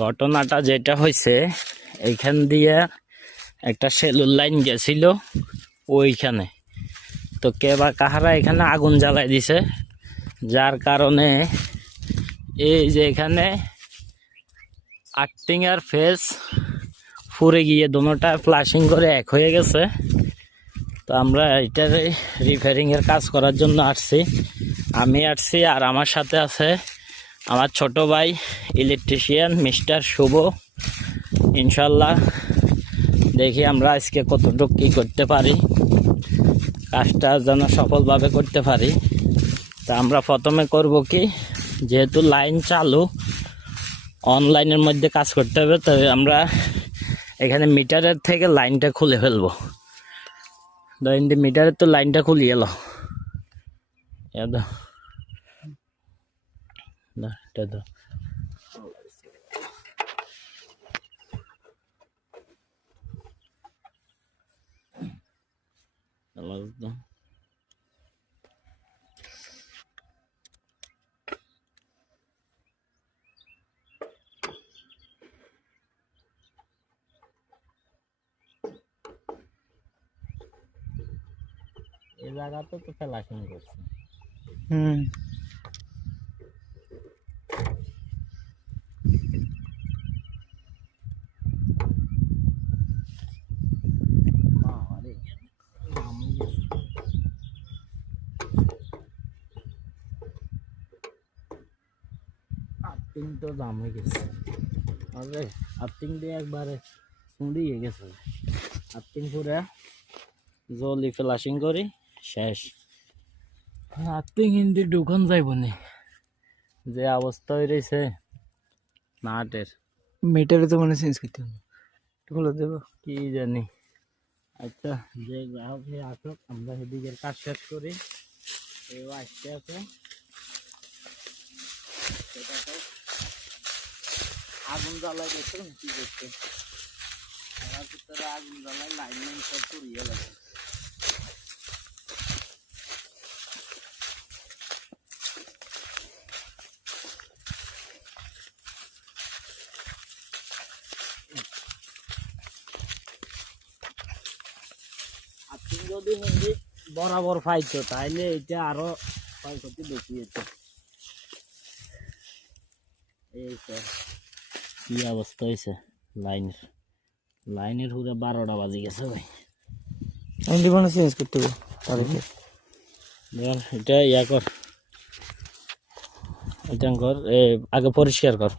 ঘটনাটা যেটা হয়েছে, এইখান দিয়ে একটা সেলুর লাইন গেছিল ওইখানে। তো কে বা কাহারা এখানে আগুন জ্বালাই দিছে, যার কারণে এই যে এখানে আর্থিং আর ফেস ফুরে গিয়ে দুটোটা ফ্লাশিং করে এক হয়ে গেছে। তো আমরা এটার রিপেয়ারিংয়ের কাজ করার জন্য আসছি। আমি আসছি আর আমার সাথে আছে আমার ছোট ভাই ইলেকট্রিশিয়ান মিস্টার শুভ। ইনশাল্লাহ দেখি আমরা আজকে কতটুকু কী করতে পারি, কাজটা যেন সফলভাবে করতে পারি। তা আমরা প্রথমে করব কি, যেহেতু লাইন চালু, অনলাইনের মধ্যে কাজ করতে হবে, তবে আমরা এখানে মিটারের থেকে লাইনটা খুলে ফেলবো। ধরেন মিটারের তো লাইনটা খুলিয়ে এলো, এটা তো এই জায়গাতে তো ফ্লাশিং করছে। আর্থিং তো দাম হয়ে গেছে, আরে আর্থিং দিয়ে একবারে ছুঁড়িয়ে গেছে। আর্থিং করে জলদি ফ্লাশিং করি, শেষ। আর্থিং হিন্দি ঢুকন যাইব নি, যে অবস্থা হয়ে রয়েছে নাটের। মিটারে তো মানে চেঞ্জ করতে হবে, বলে দেবো কি জানি। আচ্ছা, যে গ্রাহক আসুক, আমরা সেদিকের কাজ শেষ করি। এও আসতে আছে, আগুন জ্বালাই গেছে কি করছে, আমার ভিতরে আগুন জ্বালাই লাইন সব পুড়িয়ে গেছে। আপনি যদি হিন্দি বরাবর পাইতো তাইলে এটা আরো ক্ষয়ক্ষতি বেশি হতো। এই তো কি অবস্থা হয়েছে লাইনের পুরো 12টা বাজে গেছে ভাই। হিন্দি মানে চেঞ্জ করতে হবে তারিখে। এটা ইয়া কর, এটা কর, আগে পরিষ্কার কর।